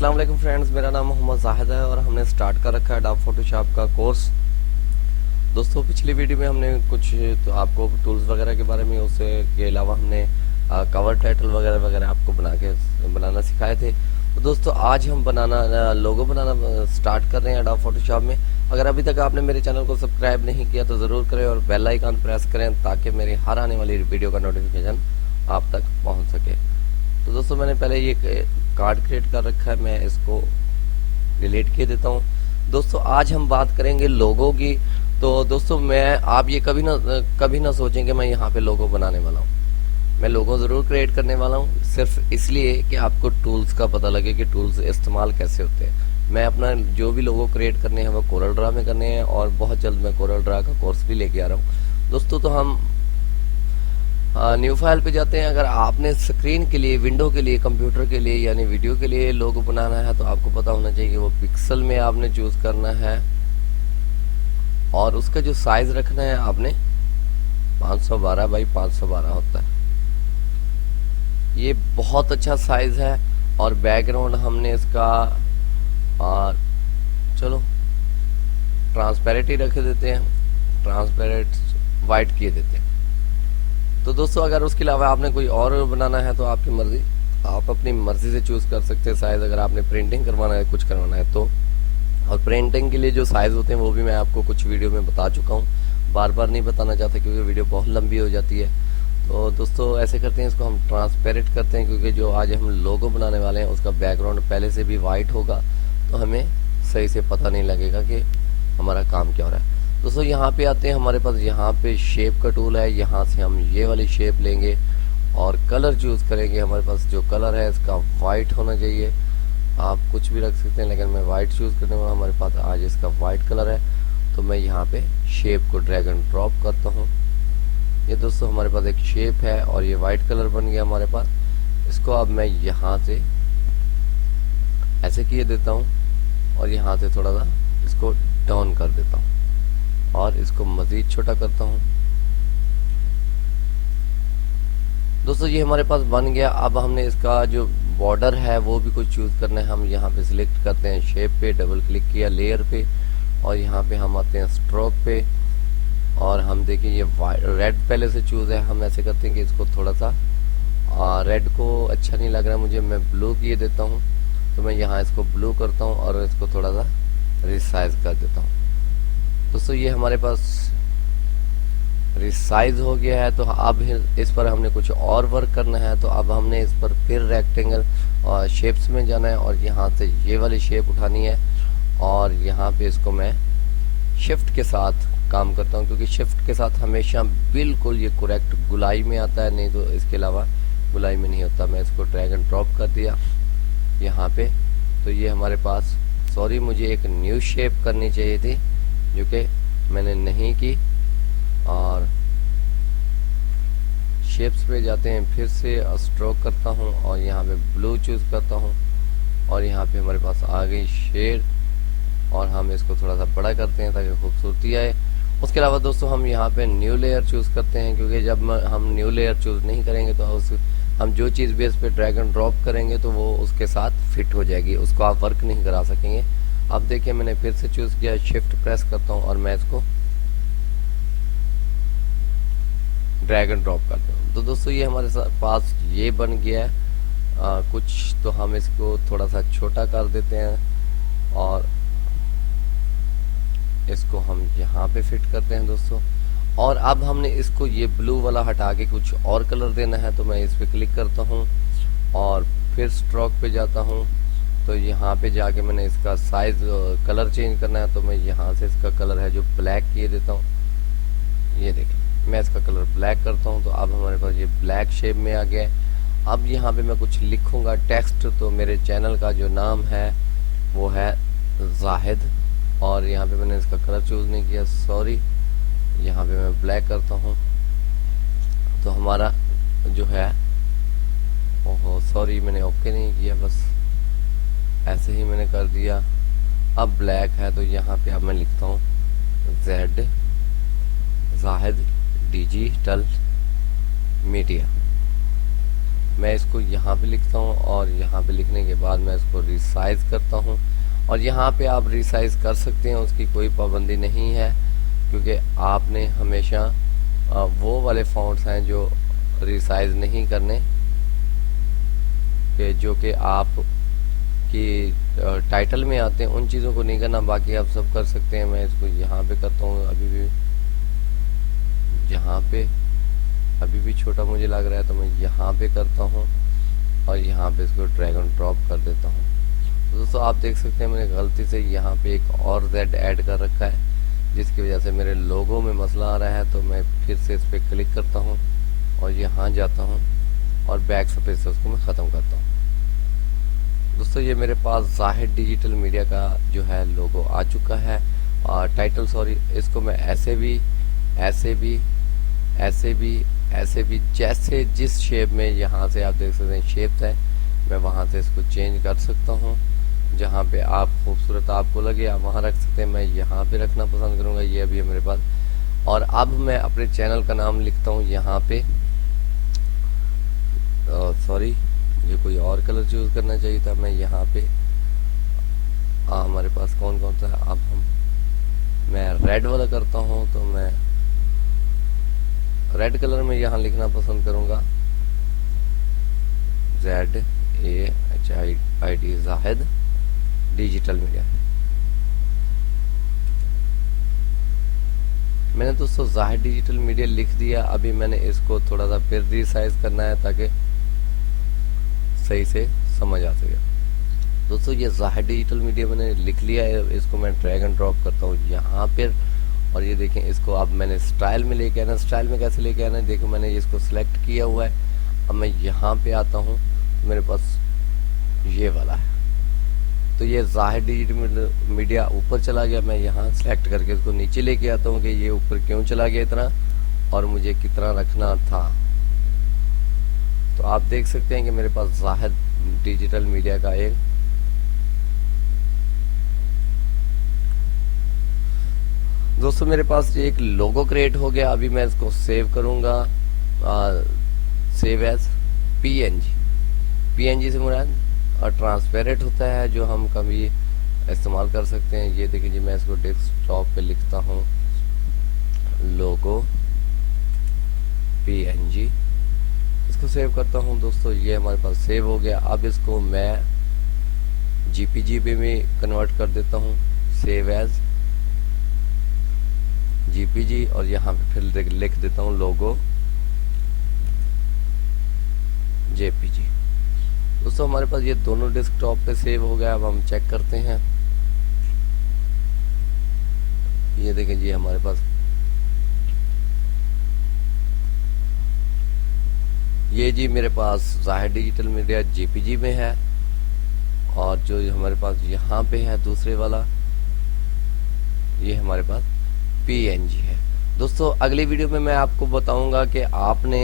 अस्सलाम वालेकुम फ्रेंड्स, मेरा नाम मोहम्मद जाहिद है और हमने स्टार्ट कर रखा है एडोब फोटोशॉप का कोर्स। दोस्तों, पिछली वीडियो में हमने कुछ तो आपको टूल्स वगैरह के बारे में, उससे के अलावा हमने कवर टाइटल वगैरह वगैरह आपको बनाना सिखाए थे। तो दोस्तों, आज हम लोगो बनाना स्टार्ट कर रहे हैं एडोब फोटोशॉप में। अगर अभी तक आपने मेरे चैनल को सब्सक्राइब नहीं किया तो ज़रूर करें और बेल आइकन प्रेस करें ताकि मेरी हर आने वाली वीडियो का नोटिफिकेशन आप तक पहुँच सके। तो दोस्तों, मैंने पहले ये कार्ड क्रिएट कर रखा है, मैं इसको डिलीट किए देता हूँ। दोस्तों, आज हम बात करेंगे लोगो की। तो दोस्तों, आप ये कभी ना सोचें कि मैं यहाँ पे लोगो बनाने वाला हूँ। मैं लोगो ज़रूर क्रिएट करने वाला हूँ, सिर्फ इसलिए कि आपको टूल्स का पता लगे कि टूल्स इस्तेमाल कैसे होते हैं। मैं अपना जो भी लोगो क्रिएट करने हैं वो कोरल ड्रा में करने हैं और बहुत जल्द मैं कोरल ड्रा का कोर्स भी लेके आ रहा हूँ। दोस्तों, तो हम न्यू फाइल पे जाते हैं। अगर आपने स्क्रीन के लिए, विंडो के लिए, कंप्यूटर के लिए यानी वीडियो के लिए लोगो बनाना है तो आपको पता होना चाहिए वो पिक्सल में आपने चूज करना है और उसका जो साइज रखना है आपने 512 बाई 512 होता है। ये बहुत अच्छा साइज है और बैकग्राउंड हमने इसका चलो ट्रांसपेरेंट ही रख देते हैं, ट्रांसपेरेंट वाइट किए देते हैं। तो दोस्तों, अगर उसके अलावा आपने कोई और बनाना है तो आपकी मर्जी, आप अपनी मर्जी से चूज कर सकते हैं साइज। अगर आपने प्रिंटिंग करवाना है, कुछ करवाना है तो। और प्रिंटिंग के लिए जो साइज होते हैं वो भी मैं आपको कुछ वीडियो में बता चुका हूँ, बार बार नहीं बताना चाहता क्योंकि वीडियो बहुत लंबी हो जाती है। तो दोस्तों, ऐसे करते हैं, इसको हम ट्रांसपेरेंट करते हैं क्योंकि जो आज हम लोगो बनाने वाले हैं उसका बैकग्राउंड पहले से भी वाइट होगा तो हमें सही से पता नहीं लगेगा कि हमारा काम क्या हो रहा है। दोस्तों, यहाँ पे आते हैं, हमारे पास यहाँ पे शेप का टूल है। यहाँ से हम ये वाली शेप लेंगे और कलर चूज करेंगे। हमारे पास जो कलर है इसका वाइट होना चाहिए, आप कुछ भी रख सकते हैं लेकिन मैं वाइट चूज करने वाला। हमारे पास आज इसका वाइट कलर है तो मैं यहाँ पे शेप को ड्रैग एंड ड्रॉप करता हूँ। ये दोस्तों हमारे पास एक शेप है और ये वाइट कलर बन गया हमारे पास। इसको अब मैं यहाँ से ऐसे किए देता हूँ और यहाँ से थोड़ा सा इसको डाउन कर देता हूँ और इसको मजीद छोटा करता हूँ। दोस्तों, ये हमारे पास बन गया। अब हमने इसका जो बॉर्डर है वो भी कुछ चूज करना है। हम यहाँ पे सिलेक्ट करते हैं, शेप पे डबल क्लिक किया, लेयर पे, और यहाँ पे हम आते हैं स्ट्रोक पे और हम देखिए ये रेड पहले से चूज है। हम ऐसे करते हैं कि इसको थोड़ा सा रेड को अच्छा नहीं लग रहा मुझे, मैं ब्लू किए देता हूँ। तो मैं यहाँ इसको ब्लू करता हूँ और इसको थोड़ा सा रिसाइज कर देता हूँ। दोस्तों, ये हमारे पास रिसाइज हो गया है। तो अब इस पर हमने कुछ और वर्क करना है। तो अब हमने इस पर फिर रेक्टेंगल और शेप्स में जाना है और यहाँ से ये वाली शेप उठानी है और यहाँ पे इसको मैं शिफ्ट के साथ काम करता हूँ क्योंकि शिफ्ट के साथ हमेशा बिल्कुल ये करेक्ट गुलाई में आता है, नहीं तो इसके अलावा गुलाई में नहीं होता। मैं इसको ड्रैग एंड ड्रॉप कर दिया यहाँ पे। तो ये हमारे पास, सॉरी, मुझे एक न्यू शेप करनी चाहिए थी जो कि मैंने नहीं की। और शेप्स पे जाते हैं, फिर से स्ट्रोक करता हूँ और यहाँ पे ब्लू चूज करता हूँ और यहाँ पे हमारे पास आ गई शेड और हम इसको थोड़ा सा बड़ा करते हैं ताकि खूबसूरती आए। उसके अलावा दोस्तों, हम यहाँ पे न्यू लेयर चूज करते हैं क्योंकि जब हम न्यू लेयर चूज नहीं करेंगे तो हम जो चीज़ बेस पे ड्रैग एंड ड्रॉप करेंगे तो वो उसके साथ फिट हो जाएगी, उसको आप वर्क नहीं करा सकेंगे। अब देखिए, मैंने फिर से चूज किया, शिफ्ट प्रेस करता हूँ और मैं इसको ड्रैग एंड ड्रॉप करता हूँ। तो दोस्तों, ये हमारे पास ये बन गया है कुछ। तो हम इसको थोड़ा सा छोटा कर देते हैं और इसको हम यहाँ पे फिट करते हैं दोस्तों। और अब हमने इसको ये ब्लू वाला हटा के कुछ और कलर देना है। तो मैं इस पे क्लिक करता हूँ और फिर स्ट्रोक पे जाता हूँ। तो यहाँ पे जाके मैंने इसका साइज कलर चेंज करना है। तो मैं यहाँ से इसका कलर है जो ब्लैक किए देता हूँ। ये देखिए, मैं इसका कलर ब्लैक करता हूँ तो अब हमारे पास ये ब्लैक शेप में आ गया है। अब यहाँ पे मैं कुछ लिखूंगा टेक्स्ट। तो मेरे चैनल का जो नाम है वो है जाहिद और यहाँ पे मैंने इसका कलर चूज नहीं किया, सॉरी। यहाँ पे मैं ब्लैक करता हूँ तो हमारा जो है, ओहो सॉरी, मैंने ओके नहीं किया, बस ऐसे ही मैंने कर दिया। अब ब्लैक है तो यहाँ पे अब मैं लिखता हूँ जेड जाहिद डिजिटल मीडिया। मैं इसको यहाँ पे लिखता हूँ और यहाँ पे लिखने के बाद मैं इसको रिसाइज करता हूँ। और यहाँ पे आप रिसाइज कर सकते हैं, उसकी कोई पाबंदी नहीं है, क्योंकि आपने हमेशा वो वाले फॉन्ट्स हैं जो रिसाइज नहीं करने के, जो कि आप कि टाइटल में आते हैं, उन चीज़ों को नहीं करना। बाकी आप सब कर सकते हैं। मैं इसको यहाँ पे करता हूँ, अभी भी यहाँ पे अभी भी छोटा मुझे लग रहा है, तो मैं यहाँ पे करता हूँ और यहाँ पे इसको ड्रैग एंड ड्रॉप कर देता हूँ। तो दोस्तों आप देख सकते हैं मैंने गलती से यहाँ पे एक और Z ऐड कर रखा है, जिसकी वजह से मेरे लोगो में मसला आ रहा है। तो मैं फिर से इस पर क्लिक करता हूँ और यहाँ जाता हूँ और बैक स्पेस से उसको मैं ख़त्म करता हूँ। दोस्तों ये मेरे पास ज़ाहिद डिजिटल मीडिया का जो है लोगो आ चुका है, और टाइटल सॉरी, इसको मैं ऐसे भी ऐसे भी ऐसे भी ऐसे भी जैसे जिस शेप में यहाँ से आप देख सकते हैं शेप्स है, मैं वहाँ से इसको चेंज कर सकता हूँ। जहाँ पे आप खूबसूरत आपको लगे आप वहाँ रख सकते हैं। मैं यहाँ पे रखना पसंद करूँगा, ये अभी है मेरे पास। और अब मैं अपने चैनल का नाम लिखता हूँ यहाँ पे, सॉरी मुझे कोई और कलर चूज़ करना चाहिए था। मैं यहाँ पे हमारे पास कौन कौन सा है, अब मैं रेड वाला करता हूँ, तो मैं रेड कलर में यहाँ लिखना पसंद करूँगा ZAHID ज़ाहिद डिजिटल मीडिया। मैंने दोस्तों ज़ाहिद डिजिटल मीडिया लिख दिया। अभी मैंने इसको थोड़ा सा फिर रिसाइज करना है ताकि सही से समझ आ सके। दोस्तों ये ज़ाहिद डिजिटल मीडिया मैंने लिख लिया है, इसको मैं ड्रैग एंड ड्रॉप करता हूँ यहाँ पर। और ये देखें, इसको अब मैंने स्टाइल में लेके आना। स्टाइल में कैसे लेके आना है, देखो मैंने इसको सिलेक्ट किया हुआ है। अब मैं यहाँ पे आता हूँ, मेरे पास ये वाला है, तो ये ज़ाहिद डिजिटल मीडिया ऊपर चला गया। मैं यहाँ सेलेक्ट करके इसको नीचे लेके आता हूँ कि ये ऊपर क्यों चला गया इतना, और मुझे कितना रखना था। तो आप देख सकते हैं कि मेरे पास ज़ाहिद डिजिटल मीडिया का एक दोस्तों मेरे पास एक लोगो क्रिएट हो गया। अभी मैं इसको सेव करूँगा, सेव एज PNG से मुराद और ट्रांसपेरेंट होता है, जो हम कभी इस्तेमाल कर सकते हैं। ये देखिए जी, मैं इसको डेस्कटॉप पे लिखता हूँ लोगो PNG, इसको सेव करता हूँ। दोस्तों ये हमारे पास सेव हो गया। अब इसको मैं JPG पे भी कन्वर्ट कर देता हूँ, सेव एज JPG, और यहाँ पे फिर लिख देता हूँ लोगो JPG। दोस्तों हमारे पास ये दोनों डेस्कटॉप पे सेव हो गया। अब हम चेक करते हैं, ये देखें जी हमारे पास ये जी मेरे पास ज़ाहिद डिजिटल मीडिया JPG में है, और जो हमारे पास यहाँ पे है दूसरे वाला, ये हमारे पास PNG है। दोस्तों अगली वीडियो में मैं आपको बताऊंगा कि आपने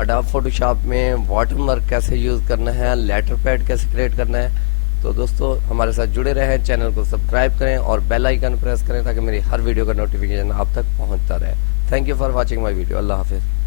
अडोब फोटोशॉप में वाटरमार्क कैसे यूज़ करना है, लेटर पैड कैसे क्रिएट करना है। तो दोस्तों हमारे साथ जुड़े रहें, चैनल को सब्सक्राइब करें और बेल आइकन प्रेस करें ताकि मेरी हर वीडियो का नोटिफिकेशन आप तक पहुंचता रहे। Thank you for watching my video. अल्लाह हाफिज़।